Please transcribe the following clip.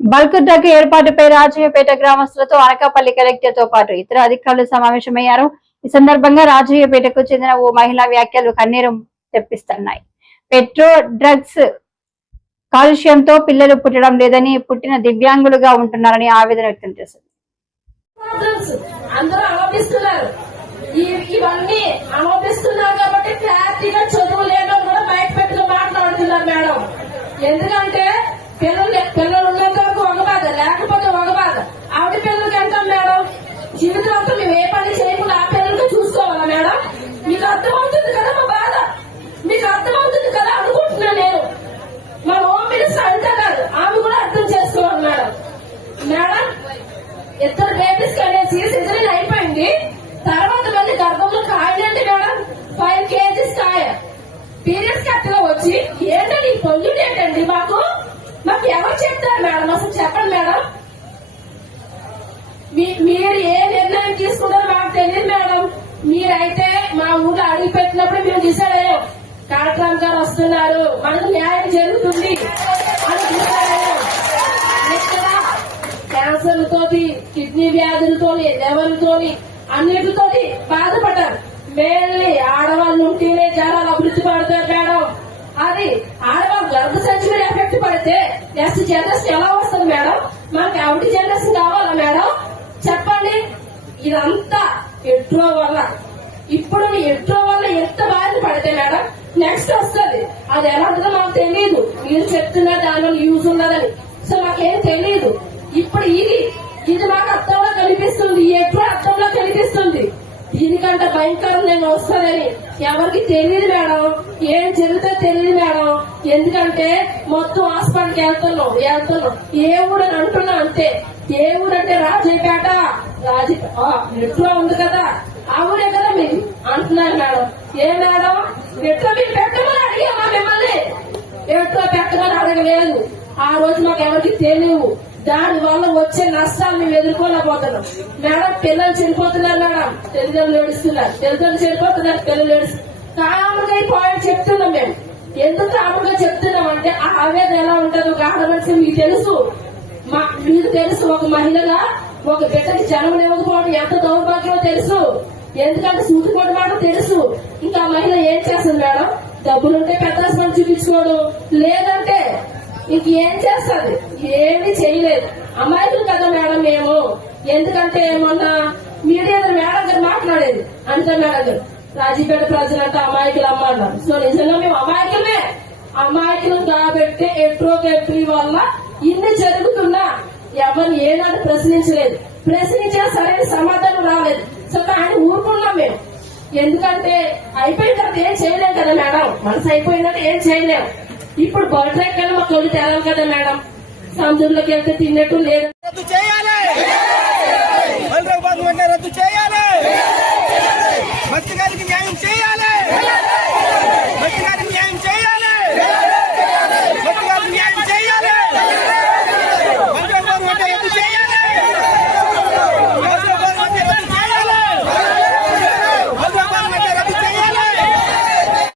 Bulk drug ఏర్పాటుపై రాజయ్యపేట గ్రామస్తులతో Anakapalli collector తో పాటు ఇతర అధికారులు సమావేశమయ్యారు. ఈ సందర్భంగా రాజయ్యపేటకు చెందిన ఓ మహిళా వ్యాఖ్యలు కన్నీరు తెప్పిస్తున్నాయి. పెట్రో డ్రగ్స్ కాలుష్యంతో పిల్లలు పుట్టడం లేదని, పుట్టిన దివ్యాంగులుగా ఉంటున్నారని ఆవేదన వ్యక్తం చేశారు. ఇవన్నీ ఆలోపిస్తున్నారు కాబట్టి క్లారిటీగా చదువు లేదో కూడా బయట పెట్టుకుని మాట్లాడుతున్నారు మేడం. ఎందుకంటే పిల్లలు ఉన్నంత వరకు ఒక బాధ, లేకపోతే ఒక బాధ. ఆవిడ పిల్లలకి అంటాం మేడం, జీవితం అంతా మేము ఏ పని చేయకుండా ఆ పిల్లలకి చూసుకోవాలా మేడం? మీకు అర్థమవుతుంది కదా మా బాధ, మీకు అర్థమవుతుంది కదా అనుకుంటున్నా నేను. మా హోమ్ మినిస్టర్ అంతా కాదు, ఆమె కూడా అర్థం చేసుకోవాలి మేడం. మేడం, ఇద్దరు బేబీస్ అనేసి సిజరీన్ అయిపోయింది. తర్వాత మళ్ళీ గర్భంలో కాయలండి మేడం, 5 kgs కాయ. పీరియడ్స్ కట్టలో వచ్చి ఏంటండి పొల్యూట్ ఏంటండి? మాకు ఎవరు చెప్తారు మేడం? అసలు చెప్పండి మేడం. మీరు ఏ నిర్ణయం తీసుకుంటారో మాకు తెలియదు మేడం. మీరైతే మా ఊళ్ళో అడిగి పెట్టినప్పుడు మేము డిసైడ్ అయ్యాం, కలెక్టర్ గారు వస్తున్నారు, మనకు న్యాయం జరుగుతుంది అని డిసైడ్ అయ్యాం. ఇక్కడ క్యాన్సర్లతోటి, కిడ్నీ వ్యాధులతోని, లెవర్లతోని, అన్నిటితోటి బాధపడ్డారు. మేల్ని ఆడవాళ్ళు ఉంటేనే జ్వరాలు అభివృద్ధి పడతారు మేడం. అది ఆడవాళ్ళు గర్భసంచి మీద ఎఫెక్ట్ పడితే నెక్స్ట్ జనరేషన్ ఎలా వస్తుంది మేడం? మనకి అవుటి జనరేషన్ కావాలా మేడం? చెప్పండి. ఇదంతా ఎట్రో వల్ల, ఇప్పుడు ఎట్రో వల్ల ఎంత బాధ పడితే మేడం నెక్స్ట్ వస్తుంది. అది ఎలా ఉంటుందో మాకు తెలియదు. మీరు చెప్తున్నారు దానివల్ల యూజ్ ఉన్నదని, సో మాకేం తెలియదు. ఇప్పుడు ఇది మాకు అర్థంలో కనిపిస్తుంది, ఎట్రో అర్థంలో కనిపిస్తుంది. దీనికంటే భయంకరం నేను వస్తుందని ఎవరికి తెలియదు మేడం. ఏం జరుగుతుందో తెలియదు మేడం. ఎందుకంటే మొత్తం హాస్పిటల్కి వెళ్తున్నాం. ఏ ఊరు అని అంటున్నా అంతే. ఏ ఊరు అంటే రాజయ్యపేట, మెట్రో ఉంది కదా, ఆ ఊరే కదా మీరు అంటున్నారు మేడం. ఏ మేడం, మెట్రో మీరు పెట్టమని అడిగామా మిమ్మల్ని? మెట్రో పెట్టమని అడగలేదు. ఆ రోజు మాకు ఎవరికి తెలియవు. దాని వల్ల వచ్చే నష్టాలు మేము ఎదుర్కోలేకపోతున్నాం మేడం. పిల్లలు చనిపోతున్నారు మేడం, తల్లిదండ్రులు ఏడుస్తున్నారు. తల్లిదండ్రులు చనిపోతున్నారు, పిల్లలు ఏడుస్తున్నారు. కాముగా ఈ పాయింట్ చెప్తున్నాం మేము. ఎందుకు కాముగా చెప్తున్నాం అంటే ఆ ఆవేదన ఎలా ఉంటుందో ఒక ఆడమనిషి మీకు తెలుసు. మీకు తెలుసు, ఒక మహిళగా ఒక బిడ్డకి జన్మనివ్వకపోవడం ఎంత దౌర్భాగ్యమో తెలుసు. ఎందుకంటే సూటిపోటు మాట తెలుసు. ఇంకా మహిళ ఏం చేస్తుంది మేడం? డబ్బులుంటే పెద్ద హాస్పిటల్ చూపించుకోవడం, లేదంటే ఇంకేం చేస్తుంది? ఏమీ చేయలేదు. అమాయకులు కదా మేడం మేము. ఎందుకంటే మొన్న మీడియా మేడం గారు మాట్లాడేది అంతే. మేడం గారు రాజీపేట ప్రజలంటే అమాయకులు అమ్మ అన్నారు. సో నిజంగా మేము అమాయకులమే. అమాయకులు కాబట్టి ఎట్రోకెట్రీ వల్ల ఇన్ని జరుగుతున్నా ఎవరిని ఏనాడు ప్రశ్నించలేదు. ప్రశ్నించిన సరైన సమాధానం రాలేదు. సో కానీ ఊరుకున్నాం మేము. ఎందుకంటే అయిపోయిన తర్వాత ఏం చేయలేం కదా మేడం. మనసు అయిపోయిందంటే ఏం చేయలేం. ఇప్పుడు బర్త్డేకి మాకు తొలి తేలాలి కదా మేడం. సముద్రంలోకి వెళ్తే తిన్నట్టు లేదు.